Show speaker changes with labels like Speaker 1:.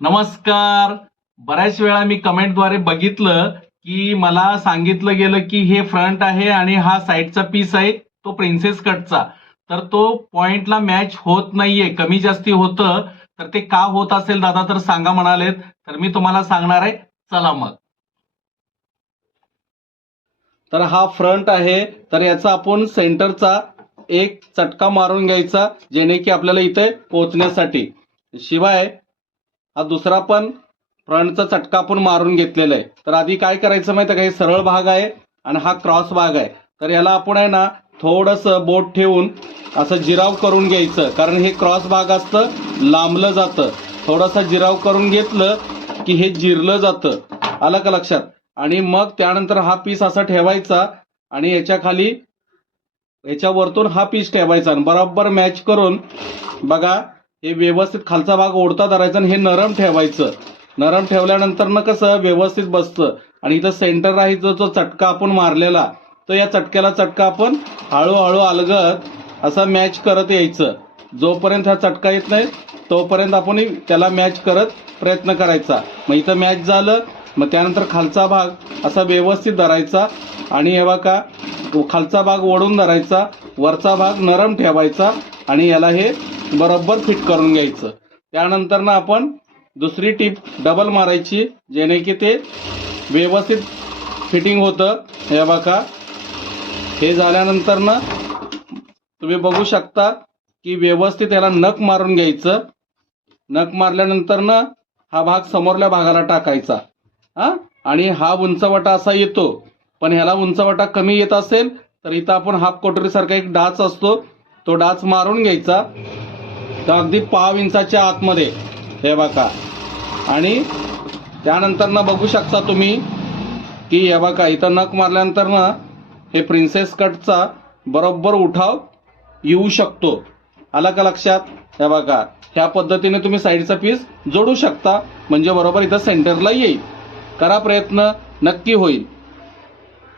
Speaker 1: नमस्कार. बऱ्याच वेळा मी कमेंटद्वारे बघितलं की मला सांगितलं गेलं की हे फ्रंट आहे आणि हा साईडचा पीस आहे तो प्रिन्सेस कटचा तर तो पॉइंटला मॅच होत नाहीये कमी जास्ती होतं. तर ते का होत असेल दादा तर सांगा म्हणालेत. तर मी तुम्हाला सांगणार आहे चला मग. तर हा फ्रंट आहे तर याचा आपण सेंटरचा एक चटका मारून घ्यायचा जेणे की आपल्याला इथे पोहोचण्यासाठी. शिवाय हा दुसरा पण फ्रंटचा चटका आपण मारून घेतलेला आहे. तर आधी काय करायचं माहिती आहे का? हे सरळ भाग आहे आणि हा क्रॉस भाग आहे. तर याला आपण आहे ना थोडस बोट ठेवून असं जिराव करून घ्यायचं. कारण हे क्रॉस भाग असतं लांबलं जातं. थोडासा जिराव करून घेतलं की हे जिरलं जातं. आलं का लक्षात? आणि मग त्यानंतर हा पीस असा ठेवायचा आणि याच्या खाली याच्या वरतून हा पीस ठेवायचा आणि बरोबर मॅच करून बघा हे व्यवस्थित खालचा भाग ओढता धरायचा आणि हे नरम ठेवायचं. नरम ठेवल्यानंतर न कसं व्यवस्थित बसतं. आणि इथं सेंटर आहे जो जो चटका आपण मारलेला तर या चटक्याला चटका आपण हळूहळू अलगत असा मॅच करत यायचं. जोपर्यंत हा चटका येत नाही तोपर्यंत आपण त्याला मॅच करत प्रयत्न करायचा. मग इथं मॅच झालं मग त्यानंतर खालचा भाग असा व्यवस्थित धरायचा. आणि हे बघा खालचा भाग ओढून धरायचा वरचा भाग नरम ठेवायचा आणि याला हे बरोबर फिट करून घ्यायचं. त्यानंतर ना आपण दुसरी टीप डबल मारायची जेणे की ते व्यवस्थित फिटिंग होतं. हे बघा. हे झाल्यानंतर ना तुम्ही बघू शकता की व्यवस्थित याला नख मारून घ्यायचं. नख मारल्यानंतर ना हा भाग समोरल्या भागाला टाकायचा. हा? आणि हा उंचवटा असा येतो. पण ह्याला उंचवटा कमी येत असेल तर इथं आपण हाफ कोटरीसारखा एक डाच असतो. तो डाच मारून घ्यायचा. तर अगदी पाव इंचाच्या आतमध्ये. हे बघा. आणि त्यानंतर ना बघू शकता तुम्ही की हे बघा इथं नख मारल्यानंतर ना हे प्रिन्सेस कटचा बरोबर उठाव येऊ शकतो. आला का लक्षात? हे बघा. ह्या पद्धतीने तुम्ही साईडचा पीस जोडू शकता. म्हणजे बरोबर इथं सेंटरला येईल. करा प्रयत्न. नक्की होईल.